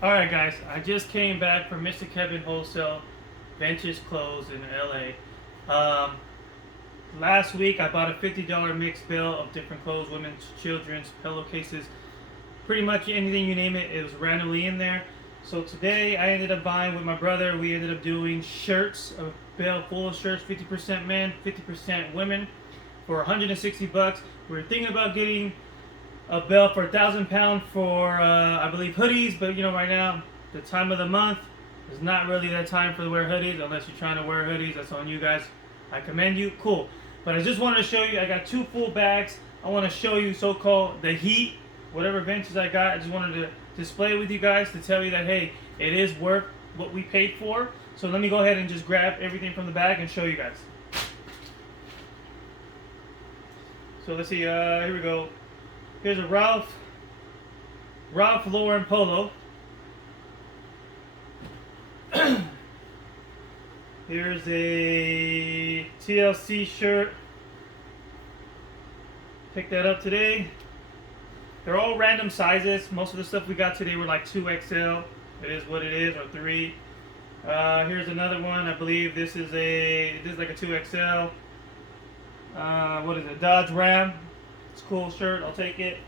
Alright guys, I just came back from Mr. Kevin Wholesale Vintage Clothes in LA. Last week I bought a $50 mixed bill of different clothes, women's, children's, pillowcases, pretty much anything you name it, it was randomly in there. So today I ended up buying with my brother, we ended up doing shirts, a bill full of shirts, 50% men, 50% women, for 160 bucks. We were thinking about getting a belt for £1,000 for I believe hoodies, but you know right now the time of the month is not really that time for to wear hoodies unless you're trying to wear hoodies. That's on you guys. I commend you. Cool. But I just wanted to show you. I got two full bags. I want to show you so-called the heat, whatever benches I got. I just wanted to display it with you guys to tell you that hey, it is worth what we paid for. So let me go ahead and just grab everything from the bag and show you guys. So let's see. Here we go. Here's a Ralph Lauren polo. Here's a TLC shirt. Picked that up today. They're all random sizes. Most of the stuff we got today were like 2XL. It is what it is, or 3. Here's another one. I believe this is like a 2XL. What is it? Dodge Ram. It's a cool shirt. I'll take it.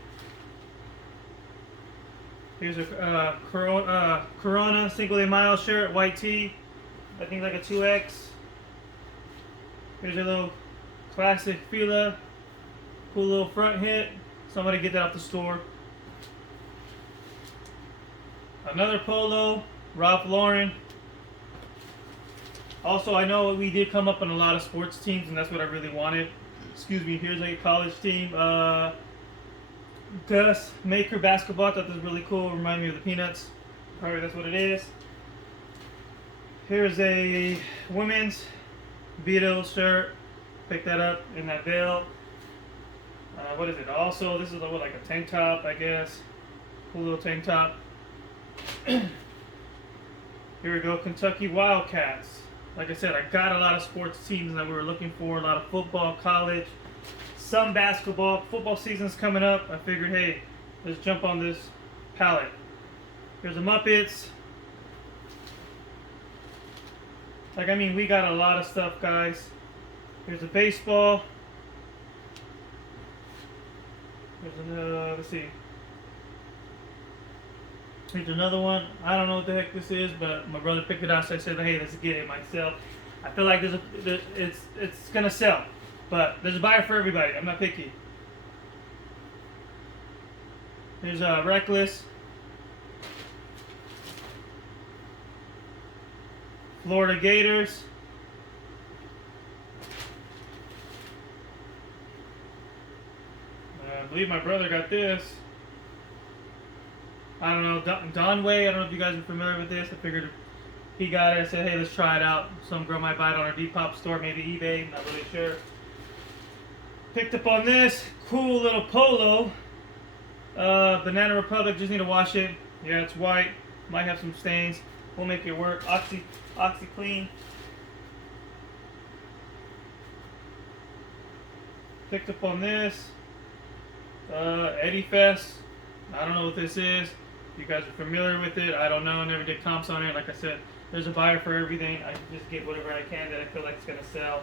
Here's a Corona Cinco de Mayo shirt, white tee. I think like a 2X. Here's a little classic Fila. Cool little front hit. Somebody get that off the store. Another polo, Ralph Lauren. Also, I know we did come up on a lot of sports teams, and that's what I really wanted. Excuse me, here's a college team. Gus Maker basketball. I thought this was really cool. Remind me of the Peanuts. Probably that's what it is. Here's a women's Beatles shirt. Picked that up in that bale. What is it? Also, this is like a tank top, I guess. Cool little tank top. Here we go, Kentucky Wildcats. Like I said, I got a lot of sports teams that we were looking for. A lot of football, college, some basketball. Football season's coming up. I figured, hey, let's jump on this pallet. Here's the Muppets. Like, I mean, we got a lot of stuff, guys. Here's a baseball. Here's another, let's see. Here's another one. I don't know what the heck this is, but my brother picked it out, so I said, hey, let's get it myself. I feel like it's gonna sell, but there's a buyer for everybody. I'm not picky. Here's a Reckless. Florida Gators. I believe my brother got this. I don't know, Donway. I don't know if you guys are familiar with this. I figured he got it. I said, hey, let's try it out. Some girl might buy it on her Depop store, maybe eBay. Not really sure. Picked up on this cool little polo. Banana Republic. Just need to wash it. Yeah, it's white. Might have some stains. We'll make it work. OxyClean. Picked up on this. Eddie Fest. I don't know what this is. If you guys are familiar with it, I don't know. Never did comps on it. Like I said, there's a buyer for everything. I just get whatever I can that I feel like it's gonna sell.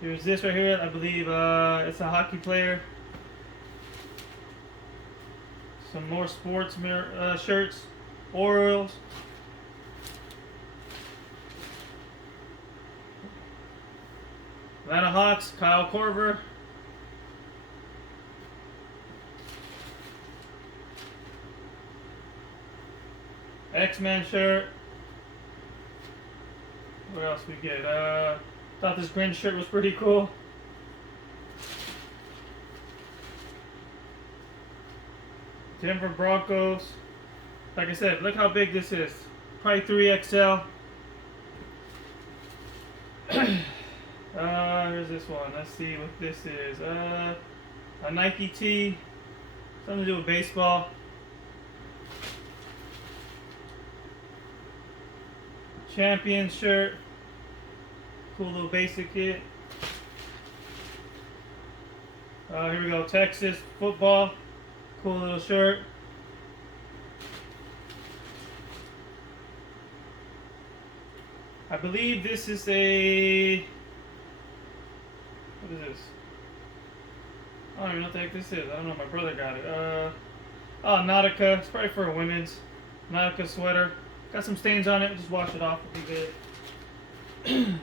Here's this right here. I believe it's a hockey player. Some more sports shirts. Orioles. Atlanta Hawks. Kyle Korver. X-Men shirt. What else we get? Thought this Grinch shirt was pretty cool. Denver Broncos. Like I said, look how big this is. Probably 3XL. Here's this one. Let's see what this is. A Nike tee. Something to do with baseball. Champion shirt. Cool little basic kit. Here we go. Texas football. Cool little shirt. I believe this is a... What is this? I don't even know what the heck this is. I don't know. My brother got it. Oh, Nautica. It's probably for a women's Nautica sweater. Got some stains on it. Just wash it off. It'll be good.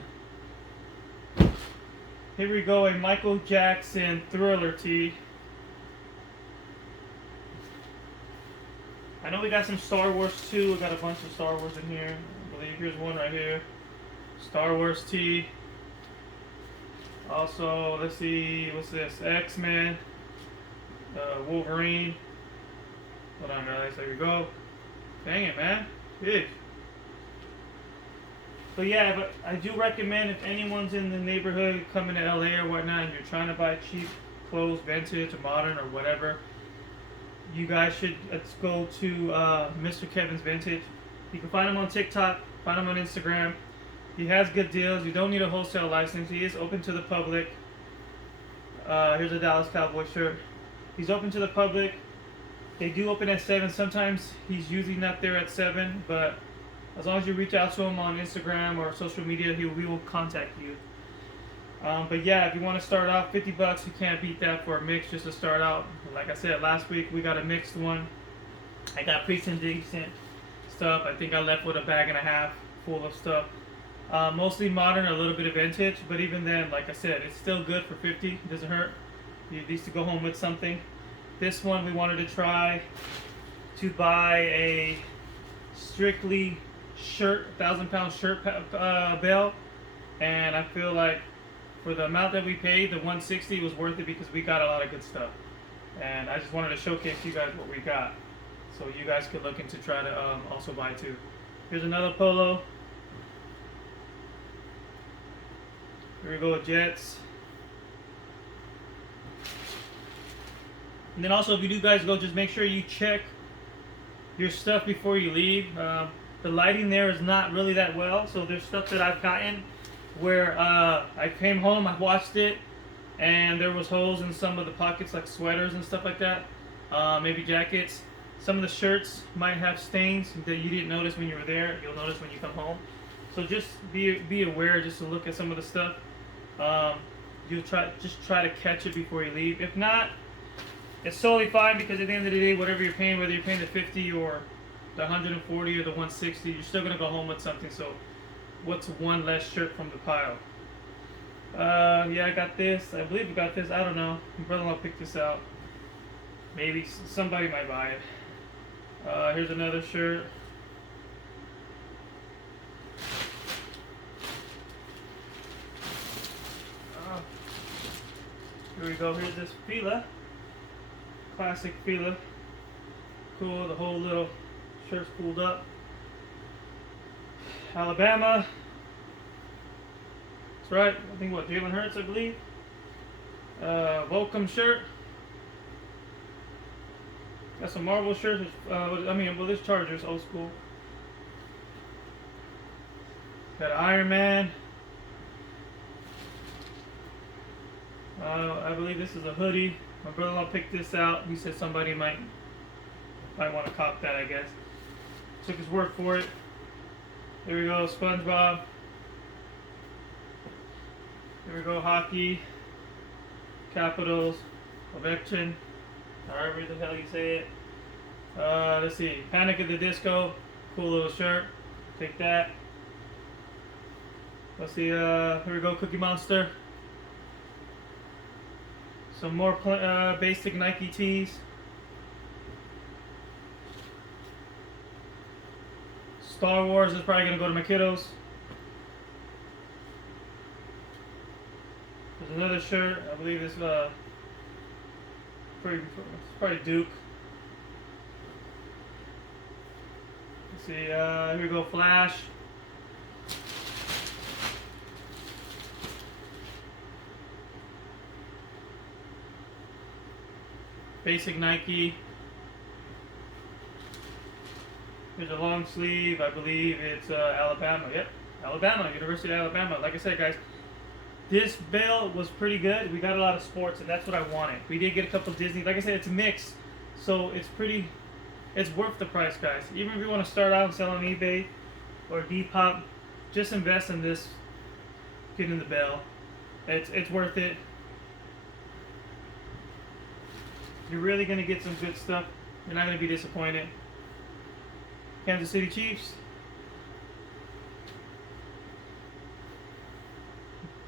Here we go. A Michael Jackson Thriller tee. I know we got some Star Wars too. We got a bunch of Star Wars in here. I believe here's one right here. Star Wars tee. Also, let's see, what's this? X-Men, Wolverine. Hold on, guys. There we go. Dang it, man. Big. But yeah, but I do recommend if anyone's in the neighborhood coming to LA or whatnot, and you're trying to buy cheap clothes, vintage or modern or whatever, you guys should go to Mr. Kevin's Vintage. You can find him on TikTok, find him on Instagram. He has good deals. You don't need a wholesale license. He is open to the public. Here's a Dallas Cowboy shirt. He's open to the public. They do open at 7. Sometimes he's usually not there at 7, but as long as you reach out to him on Instagram or social media, we will contact you. But yeah, if you want to start out, $50, you can't beat that for a mix just to start out. Like I said, last week we got a mixed one. I got pretty decent stuff. I think I left with a bag and a half full of stuff. Mostly modern, a little bit of vintage, but even then, like I said, it's still good for 50. It doesn't hurt. You at least to go home with something. This one we wanted to try to buy a strictly shirt, 1,000-pound shirt bale, and I feel like for the amount that we paid, the $160 was worth it because we got a lot of good stuff. And I just wanted to showcase you guys what we got, so you guys could look into try to also buy too. Here's another polo. Here we go with Jets. And then also, if you do guys go, just make sure you check your stuff before you leave. The lighting there is not really that well, so there's stuff that I've gotten where I came home, I watched it, and there was holes in some of the pockets, like sweaters and stuff like that, maybe jackets. Some of the shirts might have stains that you didn't notice when you were there. You'll notice when you come home. So just be aware, just to look at some of the stuff. You'll try to catch it before you leave. If not, it's totally fine, because at the end of the day, whatever you're paying, whether you're paying the 50 or the 140 or the 160, you're still gonna go home with something. So what's one less shirt from the pile? Yeah, I got this. I believe I got this. I don't know. My brother-in-law picked this out. Maybe somebody might buy it. Here's another shirt. Here we go. Here's this Fila. Classic Fila. Cool. The whole little shirt's pulled up. Alabama. That's right. I think what, Jalen Hurts, I believe. Welcome shirt. Got some Marvel shirts. This Chargers, old school. Got Iron Man. I believe this is a hoodie. My brother-in-law picked this out. He said somebody might want to cop that, I guess. Took his word for it. There we go, SpongeBob. There we go, hockey. Capitals. Ovechkin. However the hell you say it. Let's see. Panic at the Disco. Cool little shirt. Take that. Let's see. Here we go, Cookie Monster. Some more basic Nike tees. Star Wars is probably going to go to my kiddos. There's another shirt. I believe it's probably Duke. Let's see. Here we go. Flash. Basic Nike. Here's a long sleeve. I believe it's Alabama. Yep, Alabama, University of Alabama. Like I said, guys, this bale was pretty good. We got a lot of sports, and that's what I wanted. We did get a couple of Disney. Like I said, it's a mix. So it's worth the price, guys. Even if you want to start out and sell on eBay or Depop, just invest in this. Get in the bale. It's worth it. You're really gonna get some good stuff. You're not gonna be disappointed. Kansas City Chiefs.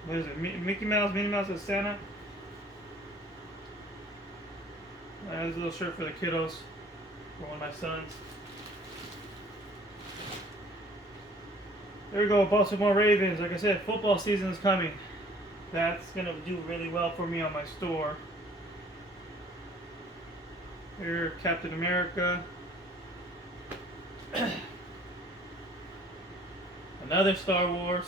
What is it? Mickey Mouse, Minnie Mouse, and Santa. There's a little shirt for the kiddos, for one of my sons. There we go, Baltimore Ravens. Like I said, football season is coming. That's gonna do really well for me on my store. Here, Captain America. Another Star Wars.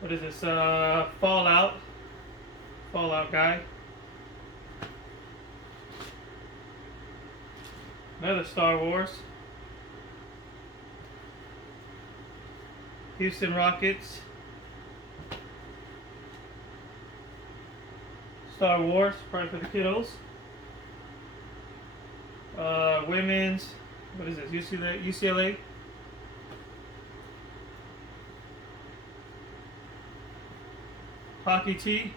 What is this? Fallout. Fallout guy. Another Star Wars. Houston Rockets. Star Wars, probably for the kiddos. Women's, what is this? UCLA. Hockey tee.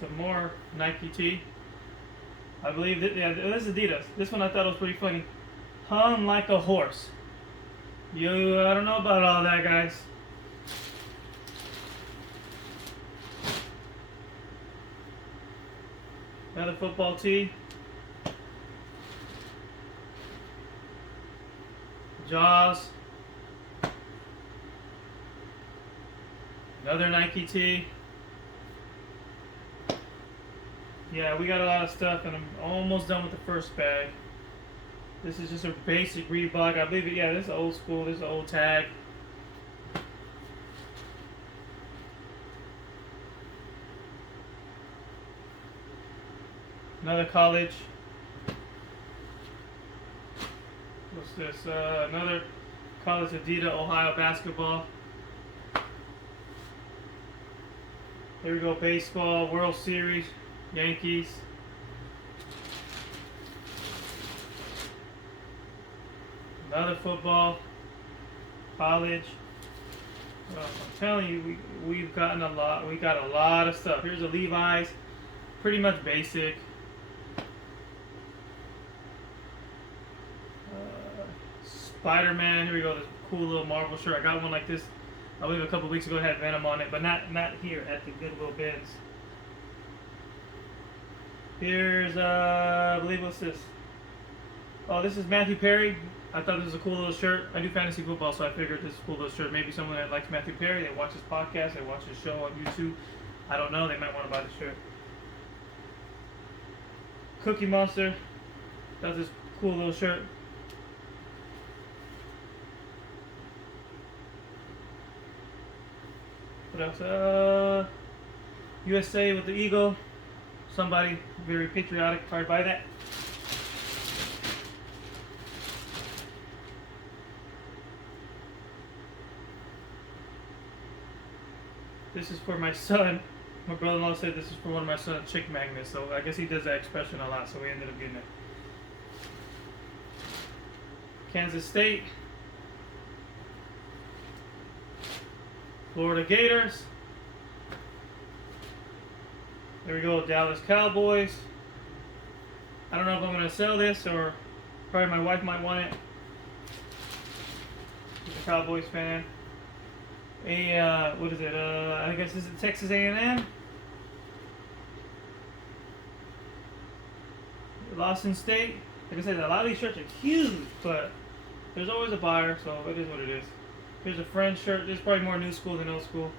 Some more Nike tee. I believe that, yeah, this is Adidas. This one I thought was pretty funny. Hung like a horse. I don't know about all that, guys. Another football tee. Jaws. Another Nike tee. Yeah, we got a lot of stuff, and I'm almost done with the first bag. This is just a basic Reebok. I believe it. Yeah, this is old school. This is an old tag. Another college. What's this? Another college Adidas Ohio basketball. Here we go. Baseball, World Series, Yankees. Another football, college. I'm telling you, we've gotten a lot. We got a lot of stuff. Here's a Levi's, pretty much basic. Spider-Man. Here we go. This cool little Marvel shirt. I got one like this. I believe a couple weeks ago it had Venom on it, but not here at the Goodwill bins. Here's I believe what's this? Oh, this is Matthew Perry. I thought this was a cool little shirt. I do fantasy football, so I figured this is a cool little shirt. Maybe someone that likes Matthew Perry, they watch his podcast, they watch his show on YouTube. I don't know, they might want to buy the shirt. Cookie Monster. That's this cool little shirt. What else? USA with the eagle. Somebody very patriotic, probably buy that. This is for my son. My brother-in-law said this is for one of my son's chick magnets, so I guess he does that expression a lot, so we ended up getting it. Kansas State. Florida Gators. There we go, Dallas Cowboys. I don't know if I'm going to sell this, or probably my wife might want it. She's a Cowboys fan. What is it? I guess this is Texas A&M. Lawson State. Like I said, a lot of these shirts are huge, but there's always a buyer, so it is what it is. Here's a Friends shirt. This is probably more new school than old school.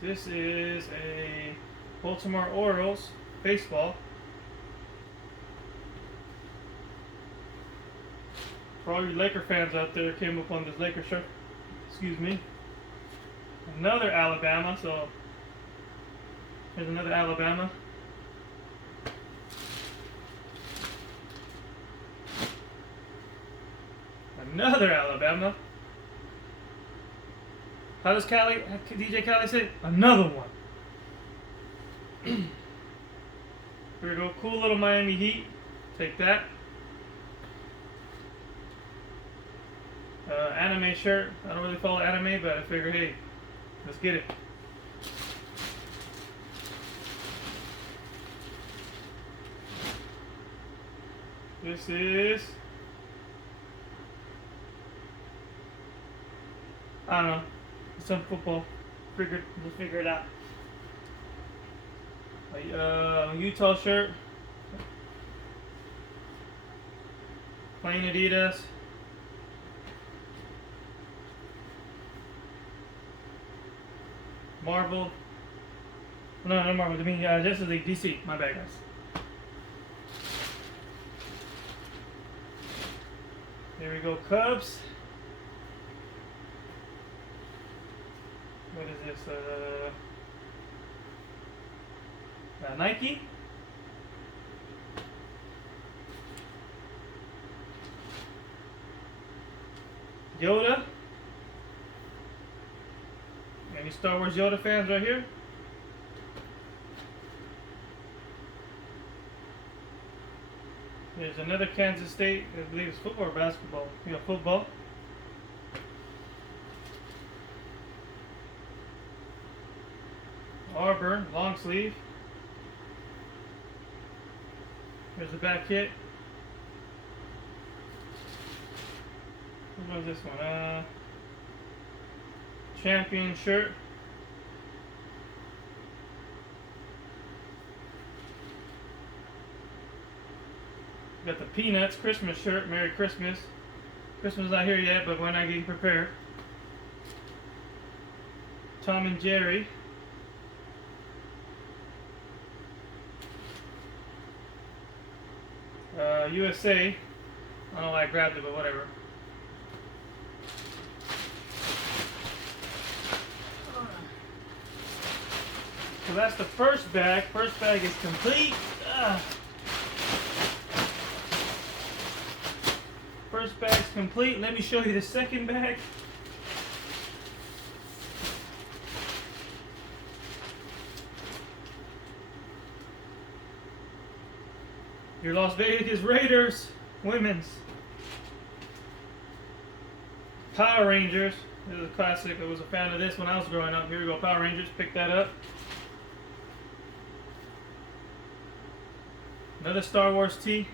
This is a Baltimore Orioles baseball. For all you Laker fans out there, came up on this Laker shirt. Excuse me. Another Alabama. So here's another Alabama. Another Alabama. How does DJ Cali say? Another one. Here we go. Cool little Miami Heat. Take that. Anime shirt. I don't really follow anime, but I figure, hey, let's get it. This is, I don't know, some football. We'll figure it out. Utah shirt. Plain Adidas. Marvel. No, not Marvel. I mean, Justice League, DC. My bad, guys. There we go, Cubs. What is this? Nike. Yoda. Any Star Wars Yoda fans right here? There's another Kansas State, I believe it's football or basketball. We got football. Auburn, long sleeve. Here's the back kit. What was this one? Champion shirt. Got the Peanuts Christmas shirt. Merry Christmas. Christmas is not here yet, but we're not getting prepared. Tom and Jerry. USA. I don't know why I grabbed it, but whatever. So that's the first bag. First bag is complete. First bag's complete. Let me show you the second bag. Your Las Vegas Raiders, women's. Power Rangers. This is a classic. I was a fan of this when I was growing up. Here we go, Power Rangers. Pick that up. Another Star Wars tee.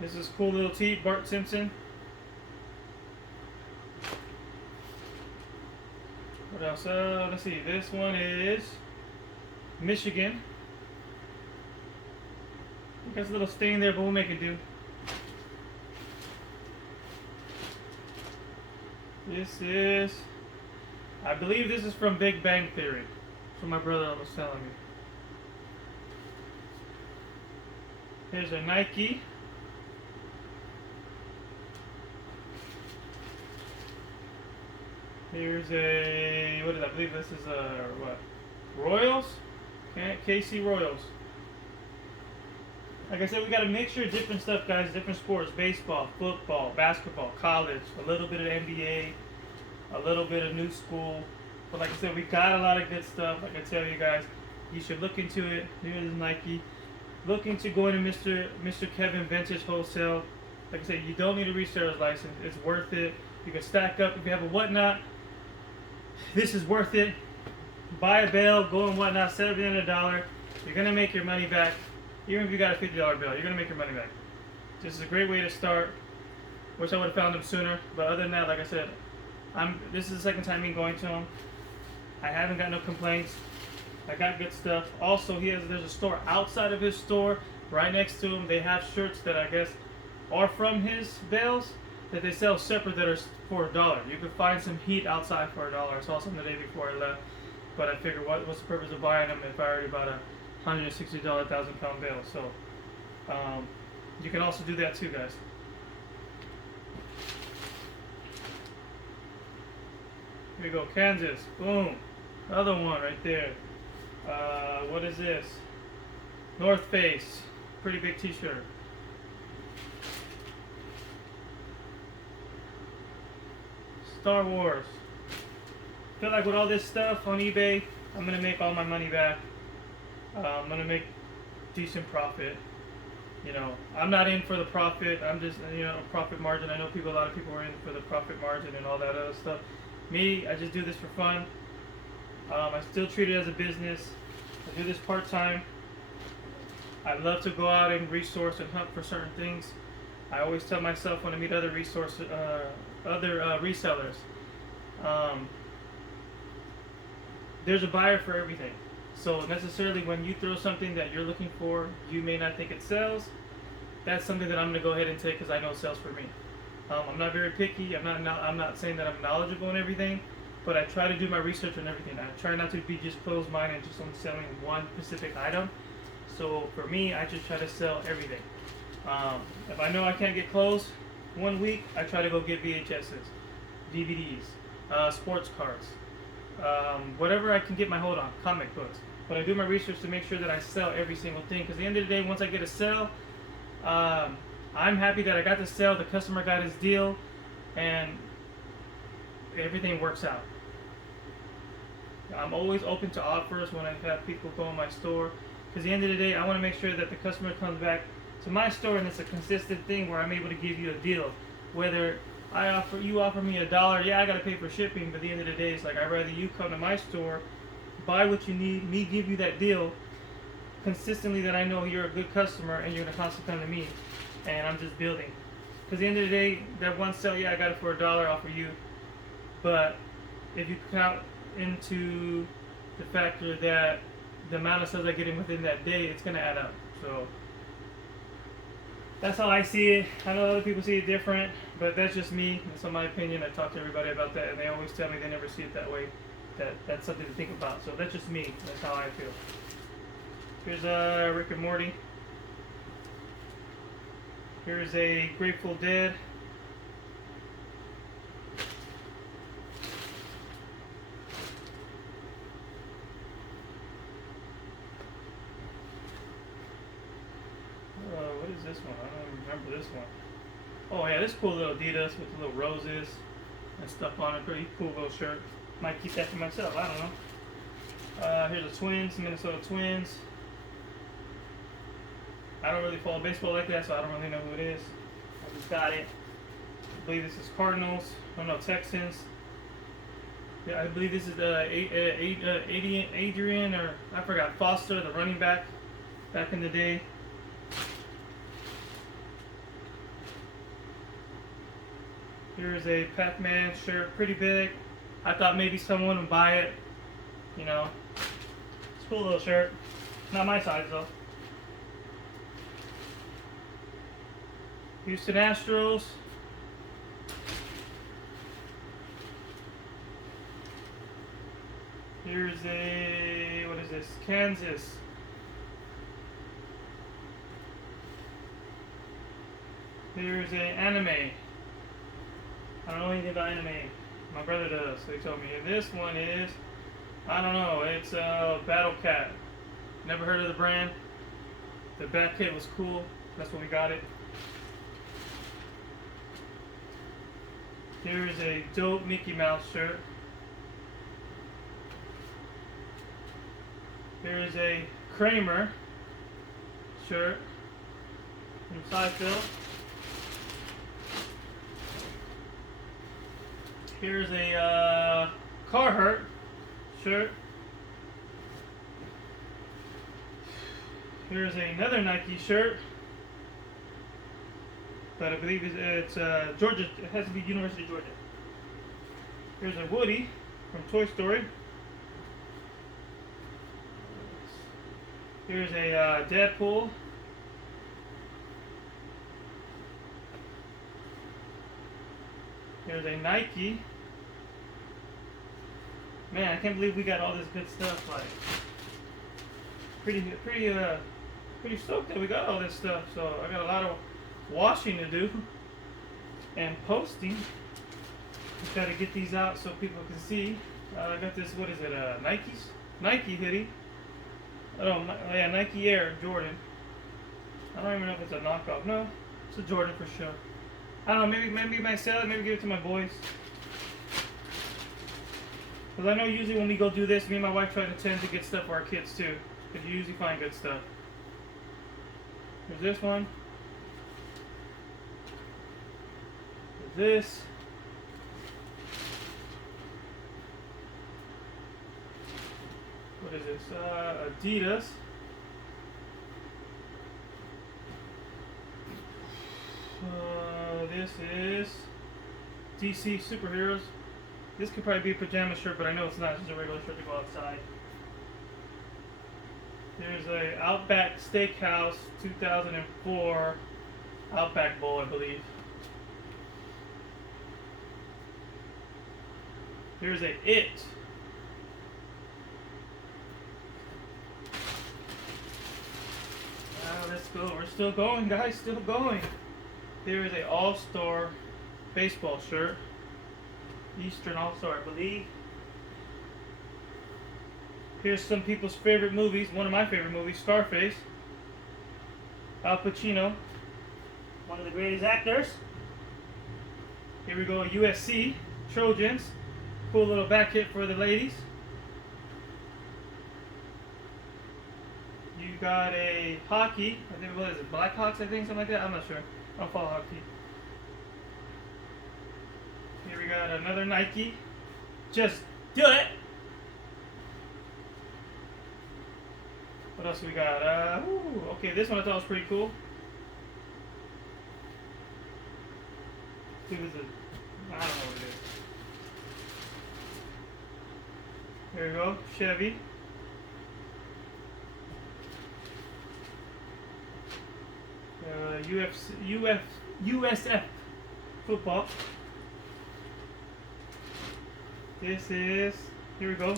This is a cool little tee, Bart Simpson. What else? Let's see. This one is Michigan. Got a little stain there, but we'll make it do. This is, I believe this is from Big Bang Theory. That's what my brother was telling me. Here's a Nike. Here's a, what is that? I believe this is a, what? Royals? KC Royals. Like I said, we got a mixture of different stuff, guys. Different sports. Baseball, football, basketball, college, a little bit of NBA, a little bit of new school. But like I said, we got a lot of good stuff. Like I tell you guys, you should look into it. New to Nike. Look into going to Mr. Kevin Vintage Wholesale. Like I said, you don't need a reseller's license. It's worth it. You can stack up if you have a whatnot. This is worth it. Buy a bale, go and whatnot, sell it in $1. You're gonna make your money back. Even if you got a $50 bill, you're gonna make your money back. This is a great way to start. Wish I would have found them sooner, but other than that, like I said, this is the second time me going to him. I haven't got no complaints. I got good stuff. Also, there's a store outside of his store, right next to him. They have shirts that I guess are from his bales that they sell separate that are for $1. You could find some heat outside for $1. I saw some the day before I left, but I figured what's the purpose of buying them if I already bought a $160 1,000-pound bale. So you can also do that too, guys. Here we go, Kansas. Boom. Another one right there. What is this? North Face. Pretty big t-shirt. Star Wars. Feel like with all this stuff on eBay, I'm gonna make all my money back. I'm gonna make decent profit. You know, I'm not in for the profit. I'm just, profit margin. I know a lot of people are in for the profit margin and all that other stuff. Me, I just do this for fun. I still treat it as a business. I do this part time. I love to go out and resource and hunt for certain things. I always tell myself when I meet other resellers, there's a buyer for everything. So necessarily when you throw something that you're looking for, you may not think it sells. That's something that I'm going to go ahead and take because I know it sells for me. I'm not very picky. I'm not saying that I'm knowledgeable in everything, but I try to do my research on everything. I try not to be just closed-minded and just on selling one specific item. So for me, I just try to sell everything. If I know I can't get clothes one week, I try to go get VHSs, DVDs, sports cards, whatever I can get my hold on, comic books. But I do my research to make sure that I sell every single thing. Because at the end of the day, once I get a sale, I'm happy that I got the sale, the customer got his deal, and everything works out. I'm always open to offers when I have people go in my store. Because at the end of the day, I want to make sure that the customer comes back to my store and it's a consistent thing where I'm able to give you a deal. Whether you offer me $1, yeah, I got to pay for shipping, but at the end of the day, it's like I'd rather you come to my store, buy what you need, me give you that deal consistently that I know you're a good customer and you're going to constantly come to me, and I'm just building. Because at the end of the day, that one sale, yeah, I got it for $1 off of you, but if you count into the factor that the amount of sales I get in within that day, it's going to add up. So that's how I see it. I know other people see it different, but that's just me. That's my opinion. I talk to everybody about that, and they always tell me they never see it that way. That's something to think about. So that's just me. That's how I feel. Here's Rick and Morty. Here's a Grateful Dead. What is this one? I don't remember this one. Oh yeah, this cool little Adidas with the little roses and stuff on it. Pretty cool little shirt. Might keep that for myself. I don't know. Here's the Twins, Minnesota Twins. I don't really follow baseball like that, so I don't really know who it is. I just got it. I believe this is Cardinals. Oh no, Texans. Yeah, I believe this is Adrian, or I forgot, Foster, the running back in the day. Here's a Pac-Man shirt, pretty big. I thought maybe someone would buy it. You know, it's a cool little shirt. Not my size though. Houston Astros. Here's a, what is this? Kansas. Here's a anime. I don't know anything about anime. My brother does, so he told me. And this one is, I don't know, it's Battle Cat. Never heard of the brand. The back kit was cool. That's when we got it. Here's a dope Mickey Mouse shirt. Here's a Kramer shirt from Seinfeld. Here's a Carhartt shirt. Here's another Nike shirt, but I believe it's Georgia. It has to be University of Georgia. Here's a Woody from Toy Story. Here's a Deadpool. Here's a Nike. Man, I can't believe we got all this good stuff. Like, pretty stoked that we got all this stuff. So I got a lot of washing to do and posting. Just gotta get these out so people can see. I got this. What is it? Nike hoodie. Oh yeah, Nike Air Jordan. I don't even know if it's a knockoff. No, it's a Jordan for sure. I don't know. Maybe I might sell it. Maybe give it to my boys. Because I know usually when we go do this, me and my wife try to tend to get stuff for our kids too. Because you usually find good stuff. There's this one. There's this. What is this? Adidas. This is DC Superheroes. This could probably be a pajama shirt, but I know it's not. It's just a regular shirt to go outside. There's a Outback Steakhouse 2004 Outback Bowl, I believe. Here's a It. Let's go. We're still going, guys. Still going. There is a All-Star baseball shirt. Eastern All-Star, I believe. Here's some people's favorite movies. One of my favorite movies, Scarface. Al Pacino, one of the greatest actors. Here we go, USC Trojans. Cool little back hit for the ladies. You got a hockey. I think, what is it? Blackhawks, I think, something like that. I'm not sure. I don't follow hockey. Here we got another Nike. Just do it. What else we got? Okay, this one I thought was pretty cool. I don't know what it is. There we go, Chevy. USF football. This is, here we go,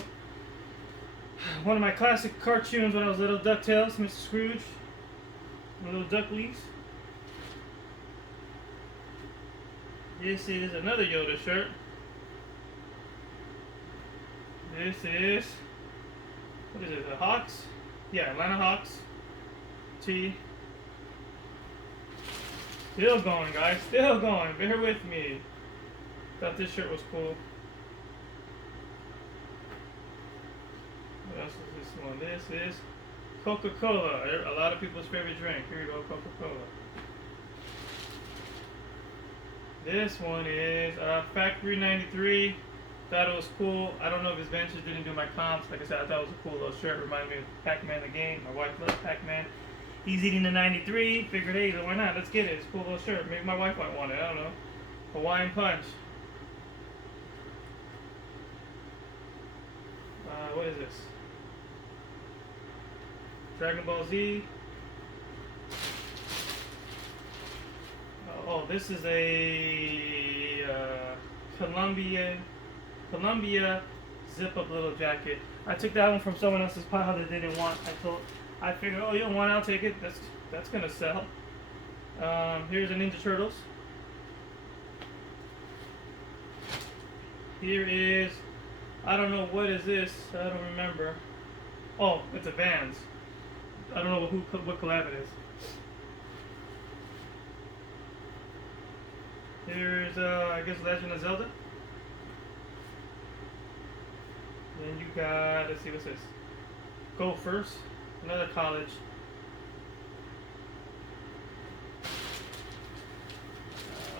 one of my classic cartoons when I was little, DuckTales, Mr. Scrooge, the little ducklies. This is another Yoda shirt. This is, what is it, the Hawks? Yeah, Atlanta Hawks tee. Still going, guys, still going, bear with me. Thought this shirt was cool. What else is this one? This is Coca-Cola, a lot of people's favorite drink. Here we go, Coca-Cola. This one is Factory 93. Thought it was cool. I don't know if his ventures didn't do my comps. Like I said, I thought it was a cool little shirt. Reminded me of Pac-Man the game. My wife loves Pac-Man. He's eating the 93. Figured, hey, why not? Let's get it. It's a cool little shirt. Maybe my wife might want it. I don't know. Hawaiian Punch. What is this? Dragon Ball Z. Oh, this is a Columbia zip-up little jacket. I took that one from someone else's pile that they didn't want. I figured, oh, you don't want it, I'll take it. That's gonna sell. Here's a Ninja Turtles. Here is, I don't know, what is this? I don't remember. Oh, it's a Vans. I don't know what collab it is. Here's, I guess, Legend of Zelda. Then you got, let's see, what's this? Gophers, another college.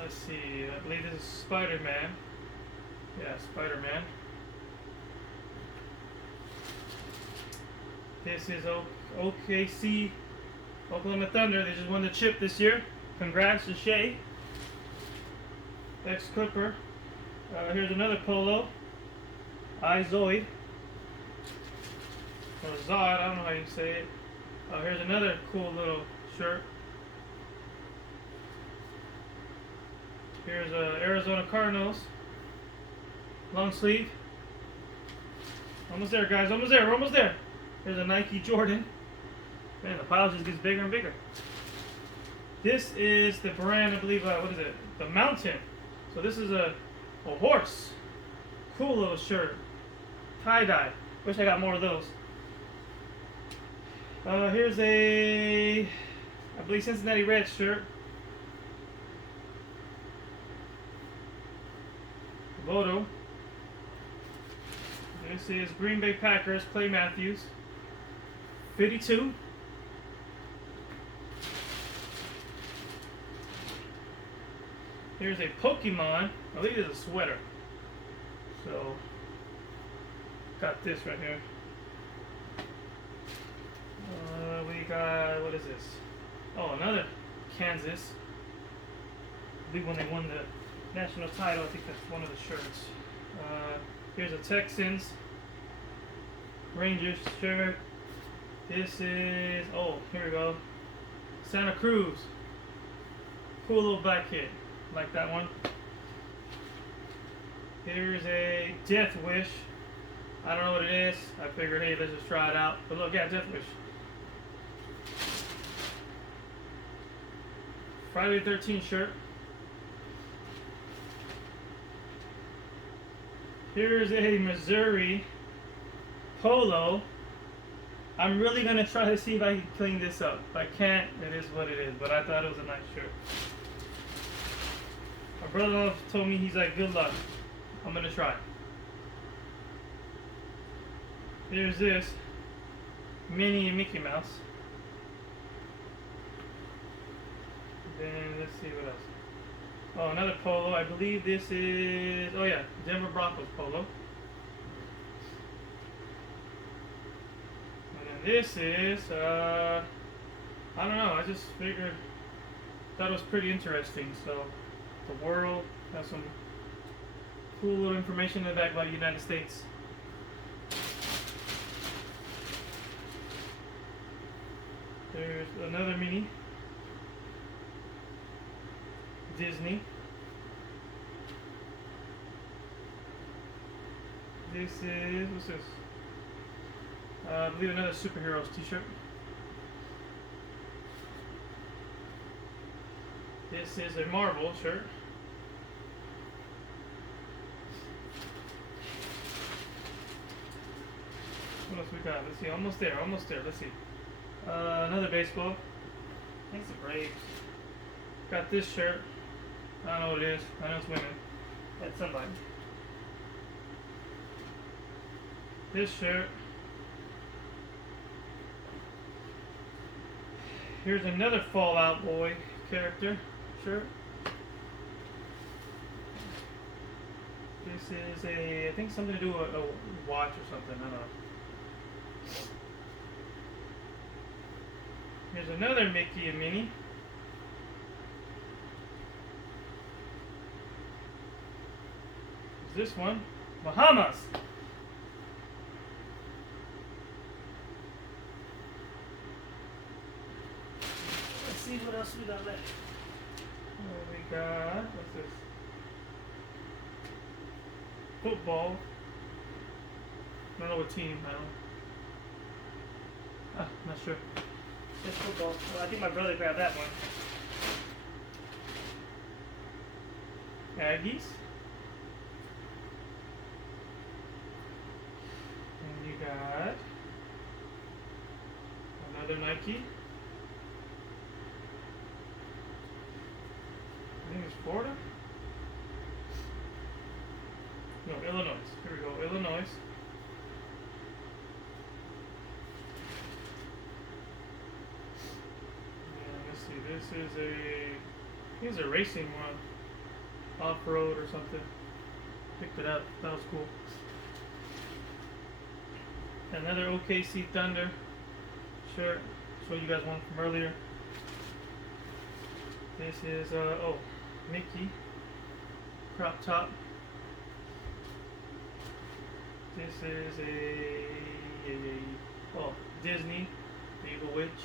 Let's see, I believe this is Spider-Man. Yeah, Spider-Man. This is OKC, Oklahoma Thunder. They just won the chip this year. Congrats to Shea, ex-Clipper. Here's another polo. Zoid. Or Zod, I don't know how you say it. Here's another cool little shirt. Here's Arizona Cardinals. Long sleeve. Almost there, guys. Almost there. We're almost there. Here's a Nike Jordan. Man, the pile just gets bigger and bigger. This is the brand, I believe, what is it? The Mountain. So this is a horse. Cool little shirt. Tie-dye. Wish I got more of those. Here's a, I believe, Cincinnati Reds shirt. Voto. This is Green Bay Packers, Clay Matthews. 52. Here's a Pokemon. I believe it's a sweater. So, got this right here. We got, what is this? Oh, another Kansas. I believe when they won the national title, I think that's one of the shirts. Here's a Texans Rangers shirt. This is, oh, here we go. Santa Cruz. Cool little black kid. Like that one. Here's a Death Wish. I don't know what it is. I figured, hey, let's just try it out. But look, yeah, Death Wish. Friday the 13th shirt. Here's a Missouri polo. I'm really going to try to see if I can clean this up. If I can't, it is what it is. But I thought it was a nice shirt. My brother told me, he's like, good luck. I'm going to try. Here's this. Minnie and Mickey Mouse. Then let's see what else. Oh, another polo. I believe this is, oh yeah, Denver Broncos polo. And then this is, I don't know, I just figured, thought it was pretty interesting. So, the world has some cool little information in the back about the United States. There's another mini. Disney. This is, what's this? I believe another superheroes t-shirt. This is a Marvel shirt. What else we got? Let's see, almost there, let's see. Another baseball. I think it's the Braves. Got this shirt. I don't know what it is. I know it's women. That's somebody. This shirt. Here's another Fallout Boy character shirt. This is a, I think something to do with a watch or something. I don't know. Here's another Mickey and Minnie. This one, Bahamas. Let's see what else we got left. What we got, what's this? Football. I don't know what team, I don't. Not sure. It's football. Well, I think my brother grabbed that one. Aggies. Got another Nike. I think it's Florida. No, Illinois. Here we go, Illinois. And let's see, this is a, I think it's a racing one. Off-road or something. Picked it up, that was cool. Another OKC Thunder shirt. Show you guys one from earlier. This is oh, Mickey crop top. This is a oh, Disney, the Evil Witch.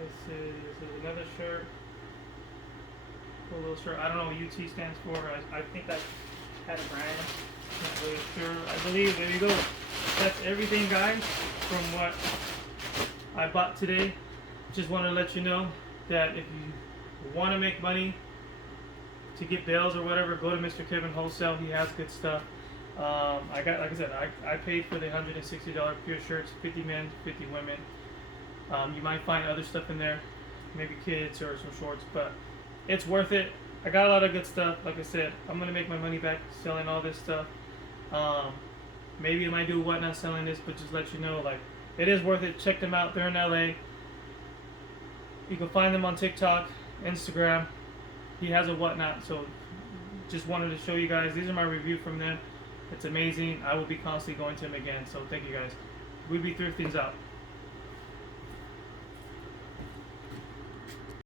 This is another shirt. Cool little shirt. I don't know what UT stands for. I think that had a brand. Not really sure. I believe, there you go. That's everything, guys, from what I bought today. Just want to let you know that if you want to make money to get bales or whatever, go to Mr. Kevin Wholesale. He has good stuff. I got, like I said, I paid for the $160 pure shirts, 50 men, 50 women. You might find other stuff in there, maybe kids or some shorts, but it's worth it. I got a lot of good stuff. Like I said, I'm gonna make my money back selling all this stuff. Um, maybe I might do whatnot selling this, but just let you know, like, it is worth it. Check them out. They're in LA. You can find them on TikTok, Instagram. He has a whatnot, so just wanted to show you guys. These are my review from them. It's amazing. I will be constantly going to him again. So thank you guys. We be through things out.